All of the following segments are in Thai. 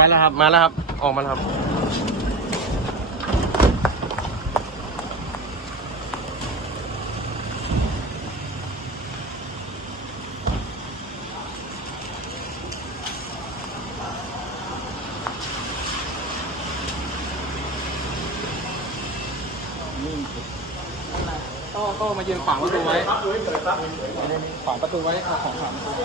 ไปแล้วครับ มาแล้วครับ ออกมาแล้วครับ ก็ก็มายืนขวางประตูไว้ขวางประตูไว้เอาของขวางประตูไว้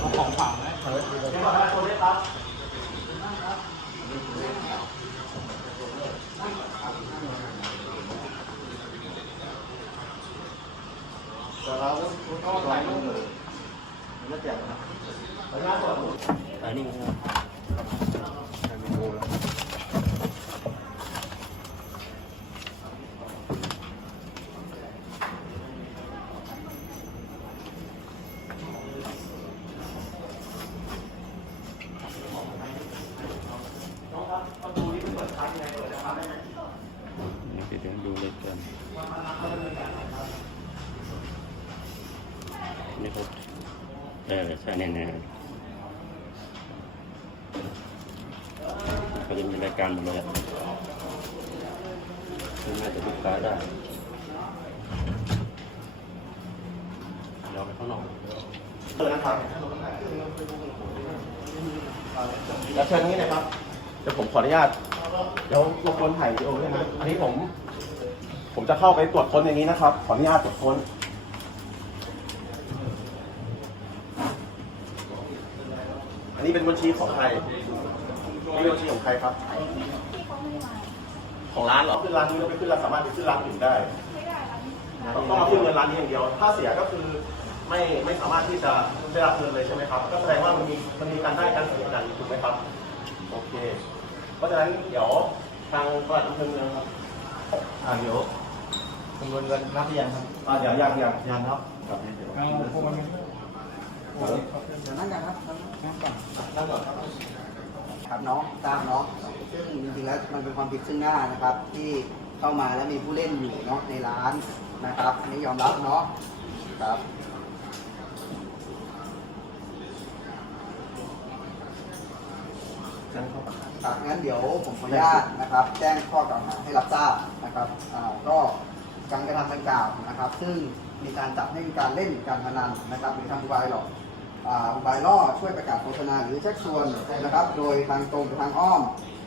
เอา ของขวางไว้อันนี้ครับนี่คือ เดี๋ยวดูเลยกันนี่ครับเออใช่แน่ๆเขาจะมีรายการหมดเลยน่าจะลูกค้าได้เดี๋ยวเอาไปข้างนอกแล้วเชิญนี้นะครับเดี๋ยวผมขออนุญาตเดี๋ยวรบกวนถ่ายวิดีโอด้วยนะอันนี้ผม ผมจะเข้าไปตรวจค้นอย่างนี้นะครับ ขออนุญาตตรวจค้น อันนี้เป็นบัญชีของใครนี่เป็นบัญชีของใครครับของร้านเหรอขึ้นร้านนี้เราไปขึ้นร้านสามารถไปขึ้นร้านอื่นได้ต้องต้องมาขึ้นเงินร้านนี้อย่างเดียว ถ้าเสียก็คือไม่ไม่สามารถที่จะได้รับเงินเลยใช่ไหมครับ ก็แสดงว่ามันมีมันมีการได้การเสียกันถูกไหมครับ โอเค เพราะฉะนั้นเดี๋ยวทางประหลัดอำเภอเมืองครับ อ่าเดี๋ยวจำนวนเงินนับหรือยังครับอ่าเดี๋ยวยังยังยังเนาะครับเดี๋ยวเอาพวกมันเดี๋ยวนั่งกันครับนั่งก่อนนั่งก่อนครับครับน้องทราบเนาะซึ่งจริงๆแล้วมันเป็นความผิดซึ่งหน้านะครับ ที่เข้ามาแล้วมีผู้เล่นอยู่เนาะในร้านนะครับอันนี้ยอมรับเนาะครับ เชิญเข้าไปอะงั้นเดี๋ยวผมขออนุญาตนะครับ แจ้งข้อกล่าวหาให้รับทราบนะครับอ่าก็การกระทำดังกล่าวนะครับ ซึ่งมีการจัดให้มีการเล่นการพนันนะครับ หรือทำอุบายหลอกอ่าอุบายล่อช่วยประกาศโฆษณาหรือชักชวนนะครับ โดยทางตรงหรือทางอ้อม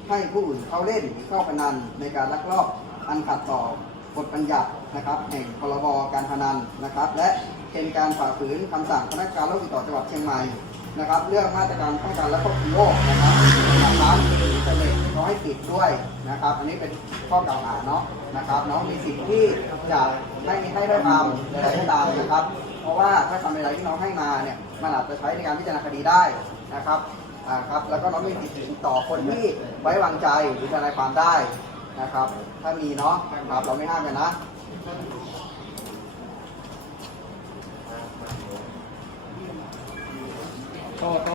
ให้ผู้อื่นเข้าเล่นหรือเข้าพนันในการลักลอบอันขัดต่อ บทบัญญัตินะครับแห่งพรบการพนันนะครับ และเป็นการฝ่าฝืนคำสั่งคณะกรรมการโรคติดต่อจังหวัดเชียงใหม่นะครับ เรื่องมาตรการป้องกันและควบคุมโรคนะครับร้านอินเทอร์เน็ตเขาให้ปิดด้วยนะครับ อันนี้เป็นข้อกล่าวหาเนาะนะครับน้องมีสิทธิ์ที่จะให้มีให้ได้ทำใดๆก็ตามนะครับ เพราะว่าถ้าทำอะไรที่น้องให้มาเนี่ยมันอาจจะใช้ในการพิจารณาคดีได้นะครับอ่าครับแล้วก็น้องมีสิทธิ์ติดต่อคนที่ไว้วางใจหรือทนายความได้ นะครับ ถ้ามีเนาะครับ เราไม่ห้ามกันนะก็